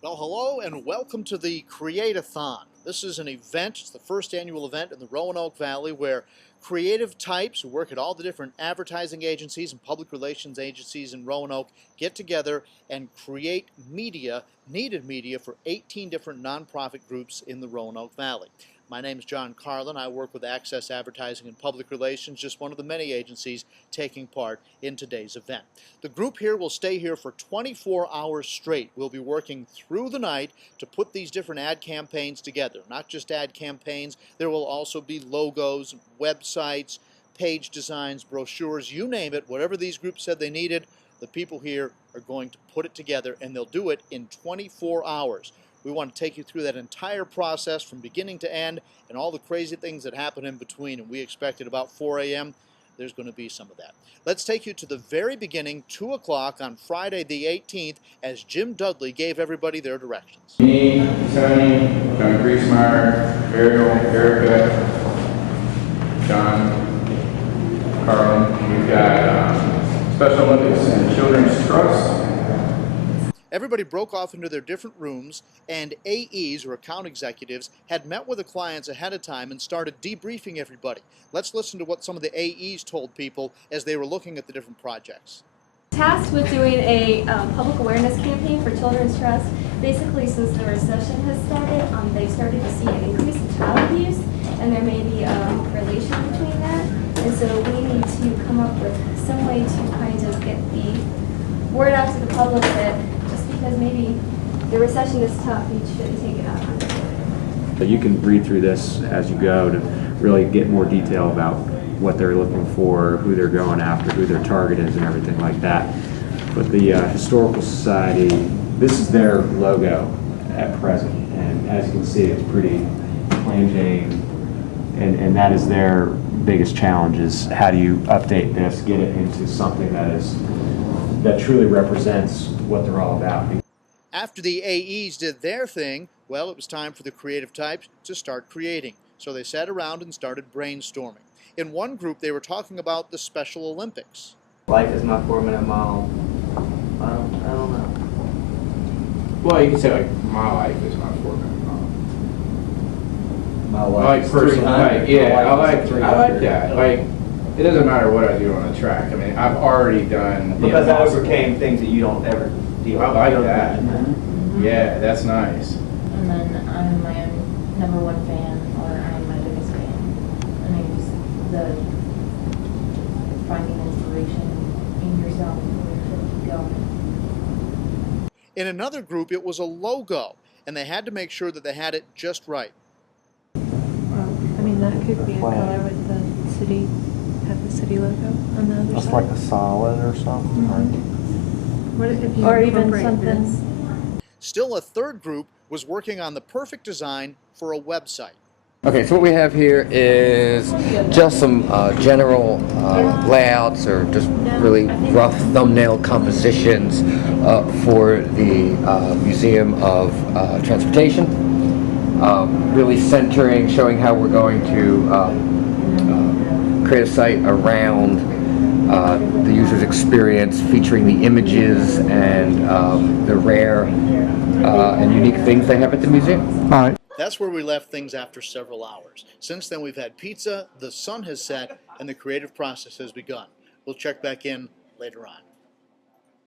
Well, hello and welcome to the Creatathon. This is an event, it's the first annual event in the Roanoke Valley where creative types who work at all the different advertising agencies and public relations agencies in Roanoke get together and create media, needed media for 18 different nonprofit groups in the Roanoke Valley. My name is John Carlin. I work with Access Advertising and Public Relations, just one of the many agencies taking part in today's event. The group here will stay here for 24 hours straight. We'll be working through the night to put these different ad campaigns together. Not just ad campaigns, there will also be logos, websites, page designs, brochures, you name it. Whatever these groups said they needed, the people here are going to put it together, and they'll do it in 24 hours. We want to take you through that entire process from beginning to end and all the crazy things that happen in between, and we expect at about 4 a.m. there's going to be some of that. Let's take you to the very beginning, 2 o'clock on Friday the 18th, as Jim Dudley gave everybody their directions. Me, Sonny, John Griesmeyer, Ariel, Erica, John, Carlin. We've got Special Olympics and Children's Trust. Everybody broke off into their different rooms, and AEs, or account executives, had met with the clients ahead of time and started debriefing everybody. Let's listen to what some of the AEs told people as they were looking at the different projects. Tasked with doing a public awareness campaign for Children's Trust. Basically, since the recession has started, they started to see an increase in child abuse, and there may be a relation between that. And so we need to come up with some way to kind of get the word out to the public that because maybe the recession is tough, you shouldn't take it out on it. You can read through this as you go to really get more detail about what they're looking for, who they're going after, who their target is, and everything like that. But the Historical Society, this is their logo at present, and as you can see, it's pretty plain Jane, and that is their biggest challenge: is how do you update this, get it into something that truly represents what they're all about. After the AEs did their thing, well, it was time for the creative types to start creating. So they sat around and started brainstorming. In one group, they were talking about the Special Olympics. Life is my 4-minute mile. I don't know. Well, you can say like my life is my 4-minute mile. My I life like is personal, 300. like, yeah, I like 300. that. Like, it doesn't matter what I do on a track. I mean, I've already done Because I impossible. overcame things that you don't ever deal with. I like that. Yeah, that's nice. And then I'm my own number one fan, or I'm my biggest fan. I mean, just the finding inspiration in yourself to keep going. In another group, it was a logo, and they had to make sure that they had it just right. Well, I mean, that could be a color with the city, have the city logo on the other That's side. like a solid or something. What if you Or even incorporate something. this? Still, a third group was working on the perfect design for a website. Okay, so what we have here is just some general layouts or just really rough thumbnail compositions for the Museum of Transportation. Really centering, showing how we're going to create a site around the user's experience, featuring the images and the rare and unique things they have at the museum. All right. That's where we left things after several hours. Since then, we've had pizza, the sun has set, and the creative process has begun. We'll check back in later on.